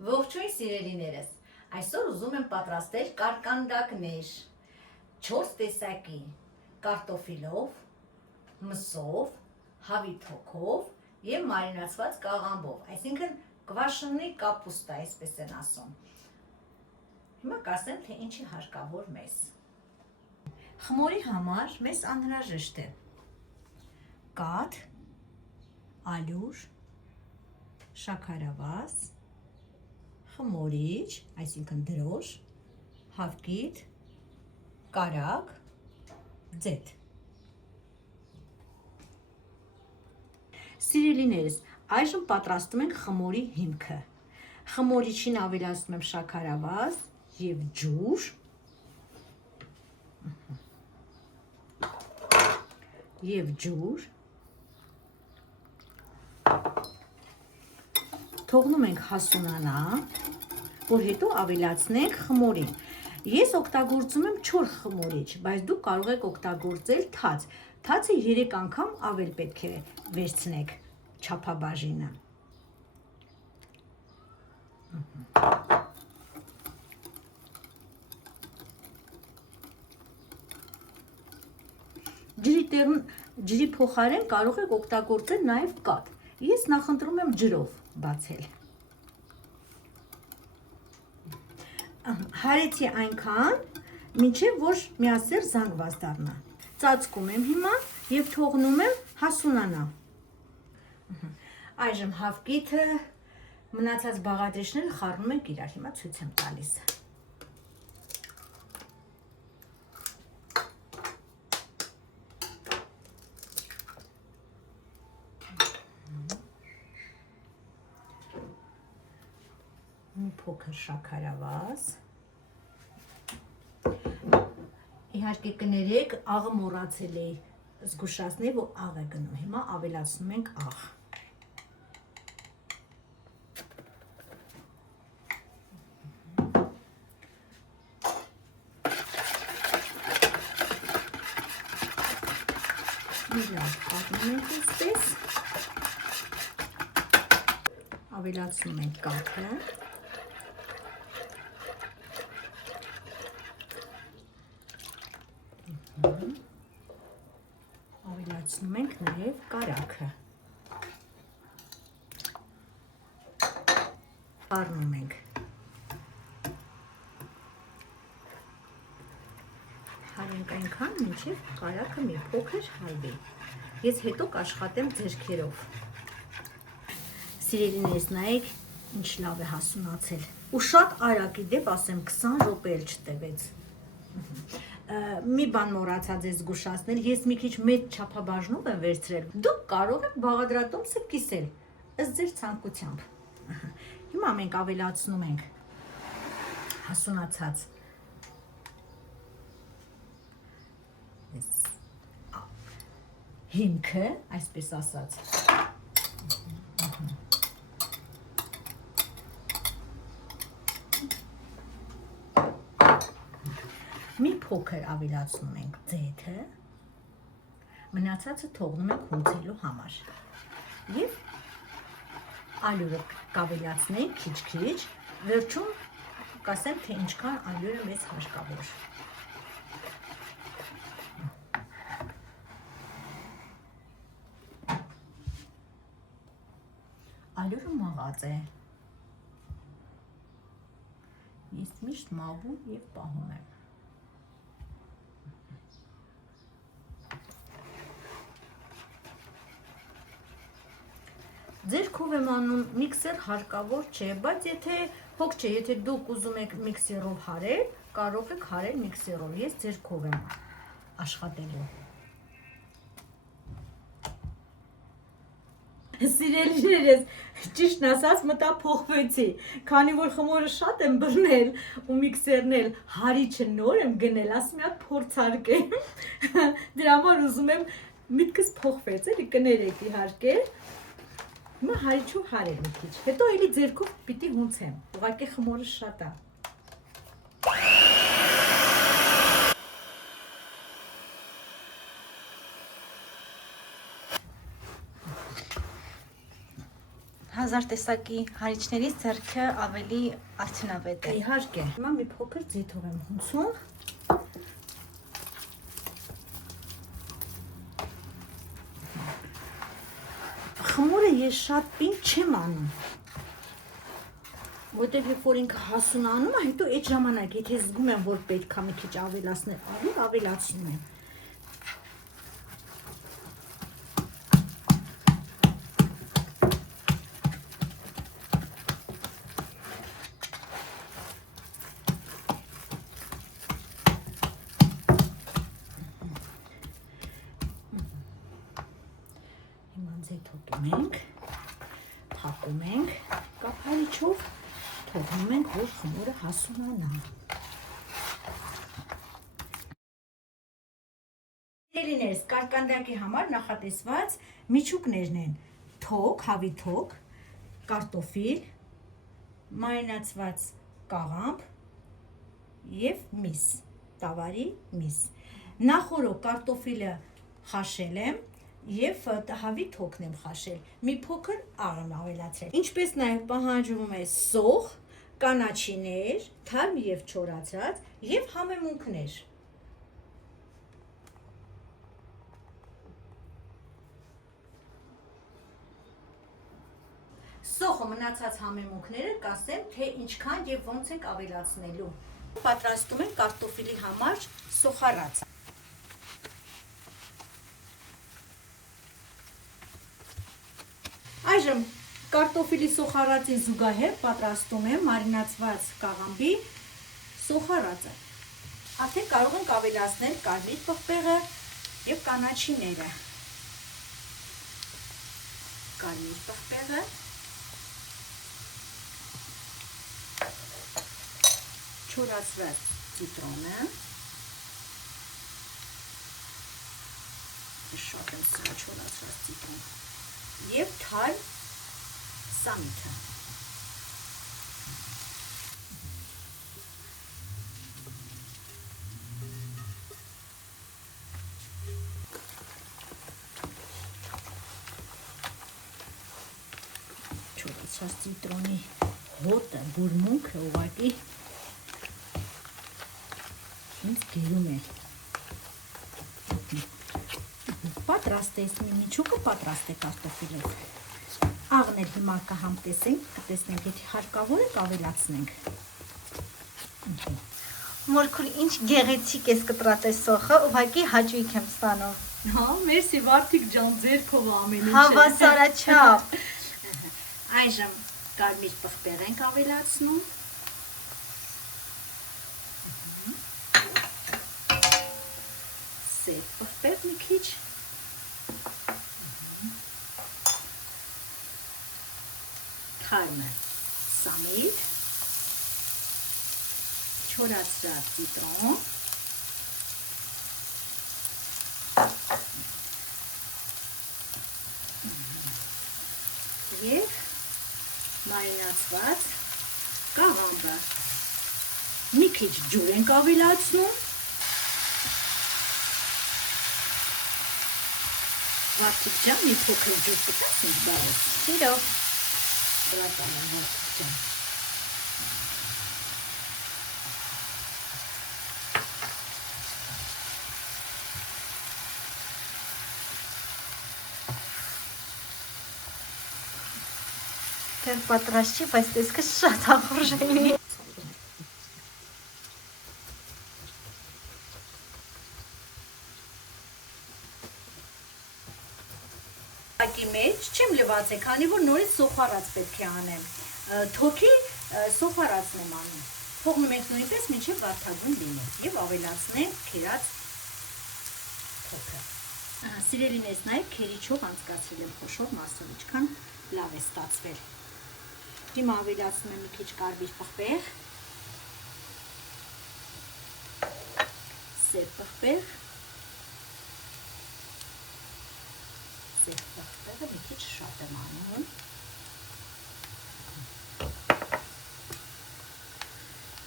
Ողջույն սիրելիներս, այսօր ուզում եմ պատրաստել կարկանդակներ 4 տեսակի կարտոֆիլով, մսով, հավի թոքով և մարինացված կաղամբով, այսինքն կվաշնի կապուստա, այսպես են ասում։ Հիմա կասեմ, թե ինչի հարկավոր մեզ։ Խմորի համար մեզ անհրաժեշտ է կաթ, ալյուր, շաքարավազ, խմորիչ, այսինքն դրոշ, հավկիթ, կարագ, ձեթ։ Սիրելիներս, այժմ պատրաստում ենք խմորի հիմքը։ Խմորիչին ավելացնում եմ շաքարավազ և ջուր թողնում ենք հասունանա, որ հետո ավելացնենք խմորին։ Ես օգտագործում եմ չոր խմորիչ, բայց դուք կարող եք օգտագործել թաց։ Թացը 3 անգամ ավել պետք է վերցնեք չափաբաժինը։ Ջրի փոխարեն կարող եք օգտագործել նաև կաթ։ Ես նախընտրում եմ ջրով բացել։ Հարեցի այնքան, մինչև որ միասեռ զանգված դառնա։ Ծածկում եմ հիմա և թողնում եմ հասունանա։ Այժմ հավկիթը, մնացած բաղադրիչները խառնում ենք իրար, հիմա ցույց եմ տալիս։ Մի փոքր շաքարավազ։ Իհարկե կներեք, աղը մոռացել էի զգուշացնել, որ աղ է գնում։ Հիմա ավելացնում ենք աղ։ Խառնում ենք այսպես։ Ավելացնում ենք կաթը։ Ավելացնում ենք նաև կարագը։ Խառնում ենք։ Հարենք այնքան, մինչև կարագը մի փոքր հալվի։ Ես հետո կաշխատեմ ձեռքերով։ Սիրելիներս, նայեք, ինչ լավ է հասունացել։ Ու շատ արագ, իդեպ ասեմ, 20 րոպե էլ չտևեց։ Մի բան մոռացած ես զգուշացնել, ես մի քիչ մեծ չափաբաժնով եմ վերցրել։ Դուք կարող եք բաղադրատոմսը կիսել, ըստ ձեր ցանկությամբ։ Հիմա մենք ավելացնում ենք հասունացած հիմքը, այսպես ասած։ Մի փոքր ավելացնում ենք ձեթը, մնացածը թողնում ենք հունցելու համար։ Եվ ալյուրը կավելացնենք քիչ-քիչ, վերջում կասեմ, թե ինչքան ալյուրը մեզ հարկավոր։ Ալյուրը մաղած է։ Ես միշտ մաղում և պահում եմ։ Ձեռքով եմ անում, միքսեր հարկավոր չէ, բայց եթե հոգ չէ, եթե դուք ուզում եք միքսերով հարել, կարող եք հարել միքսերով, ես ձեռքով եմ աշխատելու։ Սիրելիներս, ճիշտն ասած մտափոխվեցի, քանի որ խմորը շատ եմ բռնել ու միքսերն էլ հարիչը նոր եմ գնել, ասում մի հատ փորձարկեմ։ Դրա համար ուզում եմ, միտքս փոխվեց, էլի կներեք իհարկե։ Հիմա հարիչով հարել մի քիչ, հետո էլի ձեռքով պիտի հունցեմ, ուղղակի խմորը շատ է։ 1000 տեսակի հարիչներից ձեռքը ավելի արդյունավետ է։ Իհարկե։ Հիմա մի փոքր ձիթով եմ հունցում։ Խմորը ես շատ պինդ չեմ անում։ Որտեղ երբ որ ինքը հասունանում է, հետո այդ ժամանակ, եթե զգում եմ, որ պետք է մի քիչ ավելացնել, ավելացնում եմ։ Հիմա ձեթոտում ենք, փակում ենք կափարիչով, թողնում ենք, որ խմորը հասունանա։ Սիրելիներս, կարկանդակի համար նախատեսված միջուկներն են թոք, հավի թոք, կարտոֆիլ, մարինացված կաղամբ և միս, տավարի միս։ Նախորդ կարտոֆիլը խաշել եմ և հավի թոքն եմ խաշել, մի փոքր աղ եմ ավելացրել։ Ինչպես նաև պահանջվում է սոխ, կանաչիներ, թարմ և չորացած և համեմունքներ։ Սոխը մնացած համեմունքները կասեմ, թե ինչքան և ոնց ենք ավելացնելու։ Պատրաստում ենք կարտոֆիլի համար սոխառաց։ Այժմ կարտոֆիլի սոխառածին զուգահեռ պատրաստում եմ մարինացված կաղամբի սոխառածը։ Արդեն կարող ենք ավելացնել կարմիր պղպեղը և կանաչիները։ Կարմիր պղպեղը, չորացված ցիտրոնը, շատ եմ սիրում չորացված ցիտրոն, և թարմ սամիթը։ Չորացած ցիտրոնի հոտը, բուրմունքը ուղղակի ինձ գերում է։ Պատրաստ է, միջուկը պատրաստ է կարտոֆիլով։ Աղն էլ հիմա կհամտեսենք, կտեսնենք, եթե հարկավոր է կավելացնենք։ Մորքուր, ինչ գեղեցիկ ես կտրատես սոխը, ուղղակի հաճույք եմ ստանում։ Հա, մերսի Վարդիկ ջան, ձերքով ամեն ինչը։ Հավասարաչափ։ Այժմ կարմիր պղպեղ ենք ավելացնում։ Սև պղպեղ մի քիչ։ Թարմը սամիթ, չորացրած ցիտրոն, և մարինացված կաղամբը։ Մի քիչ ջուր ենք ավելացնում։ Վարդիկ ջան, մի փոքր ջուր կտաս ինձ բարով։ Սիրով։ Բրական եմ Վարդիկ ջան։ Դեռ պատրաստ չի, բայց տեսքը շատ ախորժելի է։ Մեջ չեմ լվացել, քանի որ նորից սոխառած պետք է անեմ։ Թոքի սոխառածն եմ անում։ Թողնում ենք նույնպես մինչև վարդագույն լինի և ավելացնենք քերած թոքը։ Սիրելիներս, նաև քերիչով անցկացրել եմ խոշոր մասով, ինչքան լավ է ստացվել։ Հիմա ավելացնում եմ մի քիչ կարմիր պղպեղ, սև պղպեղ, սև պղպեղը մի քիչ շատ եմ անում։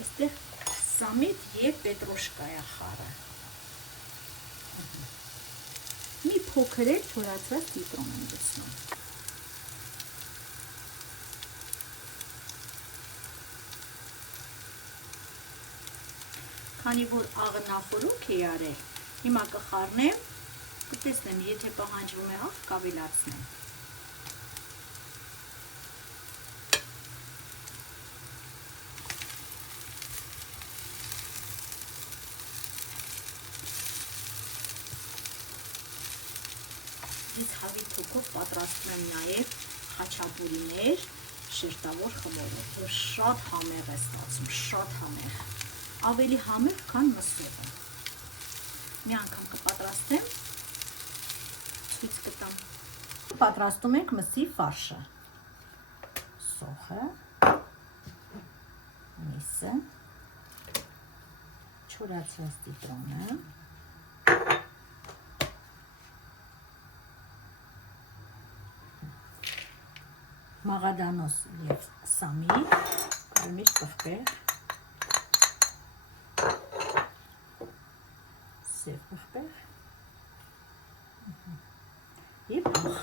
Այստեղ սամիթ և պետրոշկա է խառը։ Մի փոքր էլ չորացած ցիտրոն եմ դասնում։ քանի որ աղը նախորոք է արել, հիմա կխառնեմ, կտեսնեմ, եթե պահանջվում է աղ, կավելացնեմ։ Ես հավի թոքով պատրաստում եմ նաև խաչապուրիներ շերտավոր խմորով, որ շատ համեղ է ստացում, շատ համեղ, ավելի համեղ, քան մսողը։ Մի անգամ կպատրաստեմ, ցույց կտամ։ Պատրաստում ենք մսի ֆարշը։ Սոխը, միսը, չորացրած տիտրոնը, մաղադանոս և սամի, կարմիր պղպեղ, սև պղպեղ և աղ։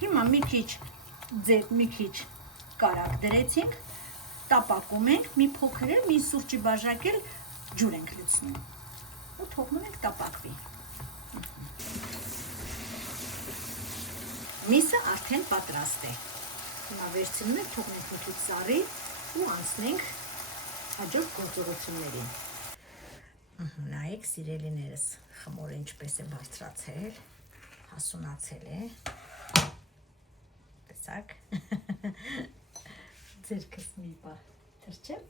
Հիմա մի քիչ կարակ դրեցինք, տապակում ենք, մի փոքր էլ, մի սուրճի բաժակ էլ ջուր ենք լցնում ու թողնում ենք տապակվի։ Միսը արդեն պատրաստ է։ Հիմա վերցնում ենք, թողնենք մի քիչ սառի ու անցնենք հաջորդ գործողություններին։ Նայեք, սիրելիներս, խմորը ինչպես է բարձրացել, հասունացել է։ Տեսակ, ձերքս մի պահ թրջեմ։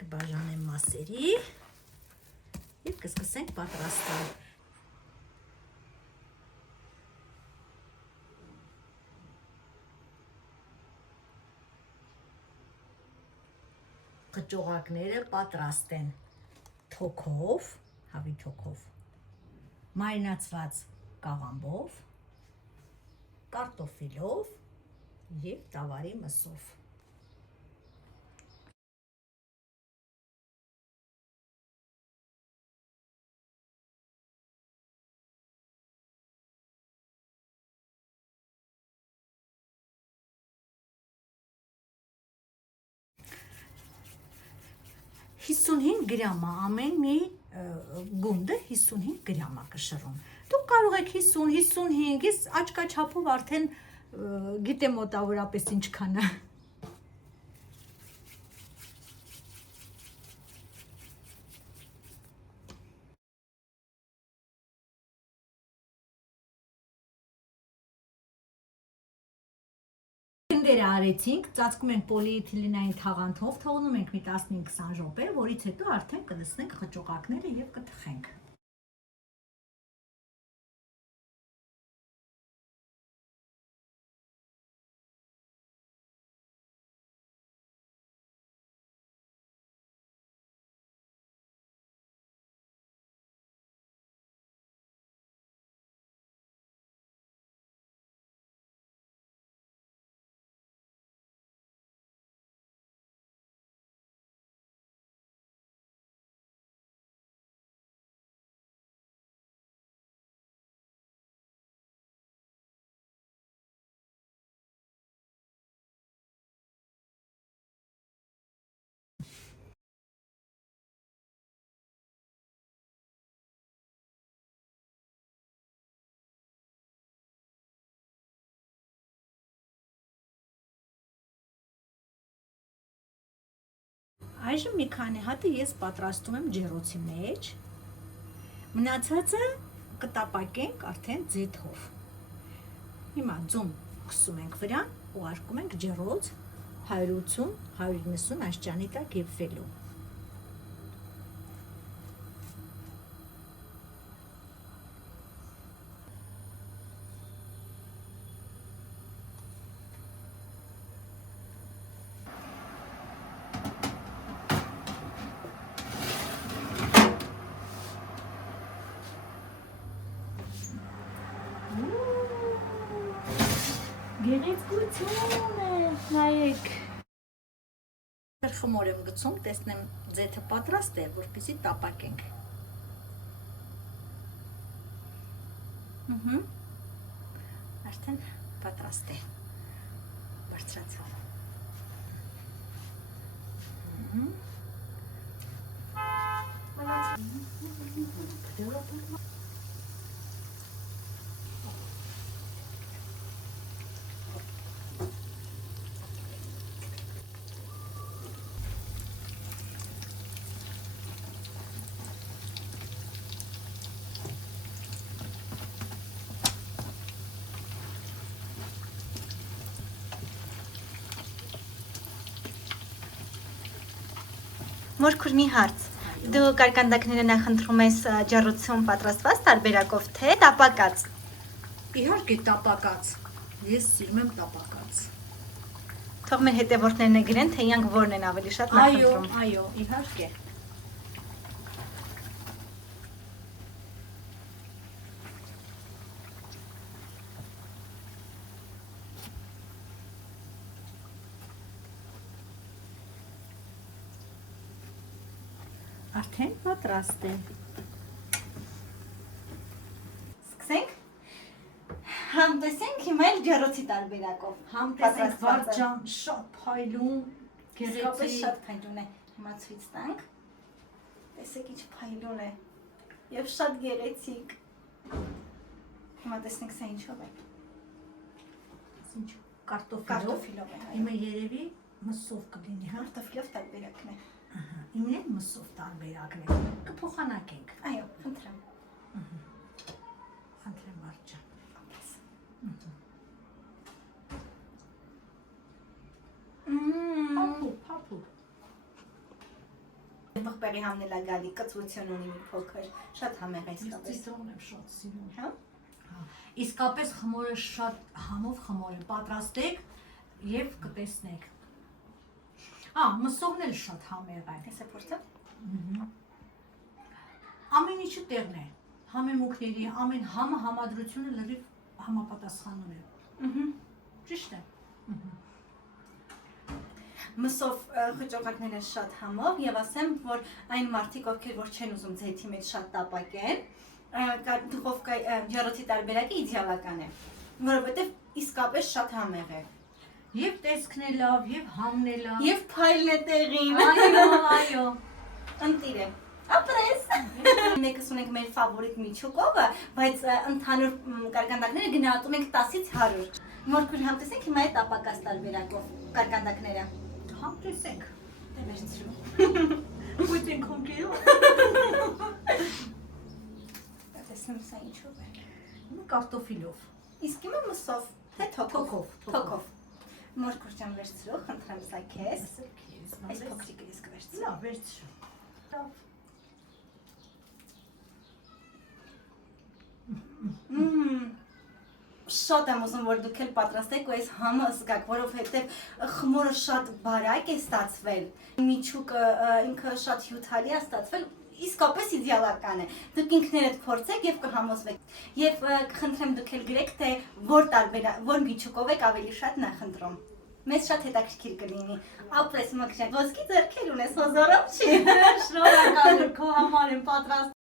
Կբաժանեմ մասերի և կսկսենք պատրաստել։ Խճողակները պատրաստ են թոքով, հավի թոքով, մարինացված կաղամբով, կարտոֆիլով և տավարի մսով։ Հիսունհինգ գրամ է, ամեն մի գունդը 55 գրամ է կշռում։ Դուք կարող եք 50, 55, ես աչքաչափով արդեն գիտեմ մոտավորապես ինչքան է։ Գնդերը արեցինք, ծածկում ենք պոլիէթիլենային թաղանթով, թողնում ենք մի 15-20 րոպե, որից հետո արդեն կլցնենք խճողակները և կթխենք։ Այժմ մի քանի հատը ես պատրաստում եմ ջեռոցի մեջ, մնացածը կտապակենք արդեն ձեթով։ Հիմա ձուն քսում ենք վրան, ուղարկում ենք ջեռոց 180-190 աստիճանի տակ եփվելու։ Գեղեցկություն է, նայեք։ Խմոր եմ գցում, տեսնեմ ձեթը պատրաստ է, որպեսզի տապակենք։ Արդեն պատրաստ է։ Բարձրացավ։ Մորքուր մի հարց։ Դու կարկանդակները նախընտրում ես ջեռուցում պատրաստված տարբերակով թե տապակած։ Իհարկե տապակած։ Ես սիրում եմ տապակած։ Թող մեր հետևորդներն գրեն, թե իրանք որն են ավելի շատ նախընտրում։ Այո, իհարկե։ Արդեն պատրաստ է։ Սկսենք։ Համտեսենք հիմա էլ ջեռոցի տարբերակով։ Համտեսենք վարջան, շատ փայլուն, Իսկապես շատ փայլուն է։ Հիմա ցույց տանք։ Տեսեք ինչ փայլուն է։ Եվ շատ գեղեցիկ։ Հիմա տեսնենք սա ինչով է։ Ինչ Կարտոֆիլով է։ Իմը երևի մսով կլինի, հա։ Կարտոֆիլով տարբերակն է։ Իմն էլ մսով տարբերակն է։ Կփոխանակենք։ Այո, խնդրեմ։ Խնդրեմ վարջան։ Փափուկ։ Բղբերի համնել է գալի, կծություն ունի մի փոքր, շատ համեղ է իսկապես։ Ծիծողն եմ շատ սիրում։ Հա։ Իսկապես խմորը շատ համով խմոր է, պատրաստեք եւ կտեսնեք։ Մսովն էլ շատ համեղ է։ Էս է փորձը։ Ամեն ինչը տեղն է։ Համեմունքների, ամեն համադրությունը լրիվ համապատասխանում է։ Ճիշտ է։ Մսով խճողակները շատ համով եւ ասեմ, որ այն մարդիկ, ովքեր որ չեն ուզում ձեթի մեջ շատ տապակեն, դուխովկա ջեռոցի տարբերակը իդեալական է, որովհետեւ իսկապես շատ համեղ է։ Եվ տեսքն է լավ, եւ համն է լավ։ Եվ փայլն է տեղին։ Այո։ Ընտիր է։ Ապրես։ Մեկս ունենք մեր ֆավորիտ միջուկովը, բայց ընդհանուր կարկանդակները գնահատում ենք 10-ից 100։ Մորքուր համտեսենք հիմա այդ տապակած տարբերակով կարկանդակները։ Համտեսենք։ Դե վերցրու։ Ուտենք կոնկեյո։ Տեսնեմ սա ինչով է։ Կարտոֆիլով։ Իսկ իմը մսով, թե թոքով։ Թոքով։ Մորքուր ջան վերցրու, խնդրեմ սա քեզ։ Այս փոքրիկը ես կվերցրու։ Լավ, վերցրու։ Լավ։ Շատ եմ ուզում, որ դուք էլ պատրաստեք ու այս համը զգաք, որովհետև խմորը շատ բարակ է ստացվել, միջուկը ինքը շատ հյութալի է ստացվել, իսկապես իդեալական է։ Դուք ինքներդ փորձեք եւ կհամոզվեք։ Եվ կխնդրեմ դուք էլ գրեք, թե որ միջուկով եք ավելի շատ նախընտրում։ Մեզ շատ հետաքրքիր կլինի։ Ապրես մկրան, ոսկի ձեռքեր ունես, հոզորով չի։ Շնորհակալ եմ, քո համար եմ պատրաստ